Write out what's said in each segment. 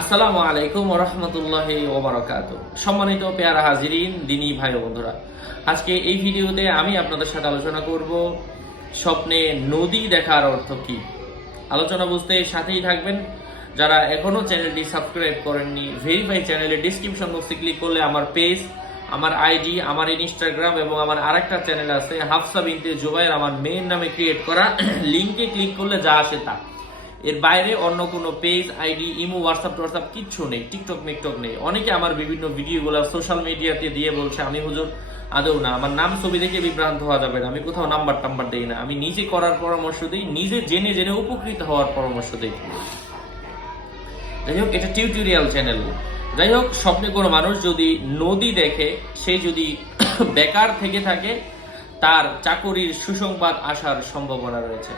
আসসালামু আলাইকুম রহমতুল্লাহ ওবরাকাত সম্মানিত পেয়ারা হাজিরিন, দিনী ভাই বন্ধুরা, আজকে এই ভিডিওতে আমি আপনাদের সাথে আলোচনা করব স্বপ্নে নদী দেখার অর্থ কি? আলোচনা বুঝতে সাথেই থাকবেন। যারা এখনও চ্যানেলটি সাবস্ক্রাইব করেননি ভেরিফাই চ্যানেলে ডিসক্রিপশন বক্সে ক্লিক করলে আমার পেজ আমার আইডি আমার ইনস্টাগ্রাম এবং আমার আরেকটা চ্যানেল আছে, হাফসা বিনতে জুবাইর আমার মেইন নামে ক্রিয়েট করা। লিঙ্কে ক্লিক করলে যা আসে তা। এর বাইরে অন্য কোনো পেজ আইডি ইমো হোয়াটসঅ্যাপ টোয়াটসঅ্যাপ কিচ্ছু নেই টিকটক মিকটক নেই। অনেকে আমার বিভিন্ন ভিডিওগুলো সোশ্যাল মিডিয়াতে দিয়ে বলছে, আমি হুজুর আদৌ না, আমার নাম, ছবি দেখে বিভ্রান্ত হওয়া যাবে না, আমি কোথাও নাম্বার টাম্বার দেই না। আমি নিজে করার পরামর্শ দিই, নিজে জেনে জেনে উপকৃত হওয়ার পরামর্শ দিই। যাই হোক, এটা টিউটোরিয়াল চ্যানেল যাই হোক, স্বপ্নে কোনো মানুষ যদি নদী দেখে, সে যদি বেকার থেকে থাকে, তার চাকরির সুসংবাদ আসার সম্ভাবনা রয়েছে।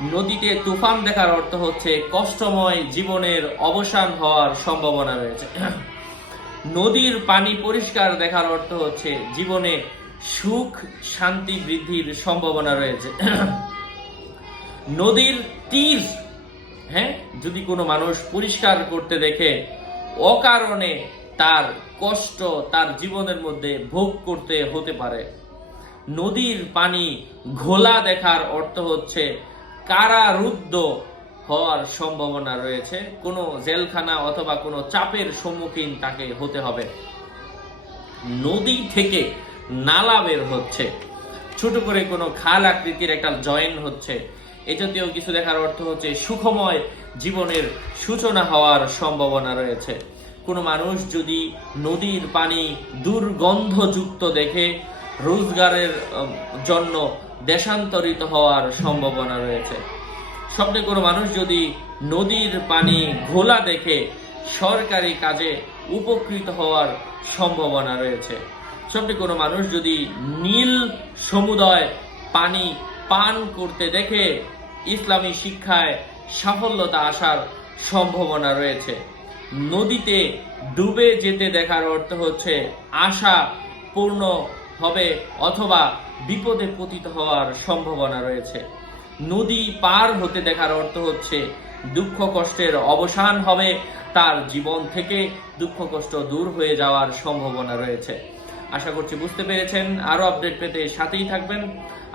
নদীতে তুফান দেখার অর্থ হচ্ছে কষ্টময় জীবনের অবসান হওয়ার সম্ভাবনা রয়েছে। নদীর পানি পরিষ্কার দেখার অর্থ হচ্ছে জীবনে সুখ, শান্তি বৃদ্ধির সম্ভাবনা রয়েছে। নদীর তীর হ্যাঁ যদি কোনো মানুষ পরিষ্কার করতে দেখে, অকারণে তার কষ্ট তার জীবনের মধ্যে ভোগ করতে হতে পারে। নদীর পানি ঘোলা দেখার অর্থ হচ্ছে কারারুদ্ধ হওয়ার সম্ভাবনা রয়েছে। কোনো জেলখানা অথবা কোনো চাপের সম্মুখীন তাকে হতে হবে। নদী থেকে নালা বের হচ্ছে। ছোট করে কোনো খাল আকৃতির একটা জয়েন হচ্ছে। এ জাতীয় কিছু দেখার অর্থ হচ্ছে সুখময় জীবনের সূচনা হওয়ার সম্ভাবনা রয়েছে। কোনো মানুষ যদি নদীর পানি দুর্গন্ধযুক্ত দেখে, রোজগারের জন্য দেশান্তরিত হওয়ার সম্ভাবনা রয়েছে। স্বপ্নে কোনো মানুষ যদি নদীর পানি ঘোলা দেখে সরকারি কাজে উপকৃত হওয়ার সম্ভাবনা রয়েছে। স্বপ্নে কোনো মানুষ যদি নীল সমুদয় পানি পান করতে দেখে ইসলামী শিক্ষায় সাফল্যতা আসার সম্ভাবনা রয়েছে। নদীতে ডুবে যেতে দেখার অর্থ হচ্ছে আশা পূর্ণ হবে অথবা বিপদে পতিত হওয়ার সম্ভাবনা রয়েছে। নদী পার হতে দেখার অর্থ হচ্ছে, দুঃখ কষ্টের অবসান হবে তার জীবন থেকে, দুঃখ কষ্ট দূর হয়ে যাওয়ার সম্ভাবনা রয়েছে। আশা করছি বুঝতে পেরেছেন আরও আপডেট পেতে সাথেই থাকবেন।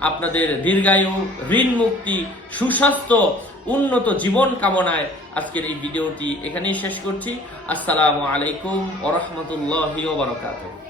আপনাদের দীর্ঘায়ু, ঋণ মুক্তি, সুস্বাস্থ্য, উন্নত জীবন কামনায় আজকের এই ভিডিওটি এখানেই শেষ করছি। আসসালামু আলাইকুম ওরহমতুল্লাহ বারকাতুহ।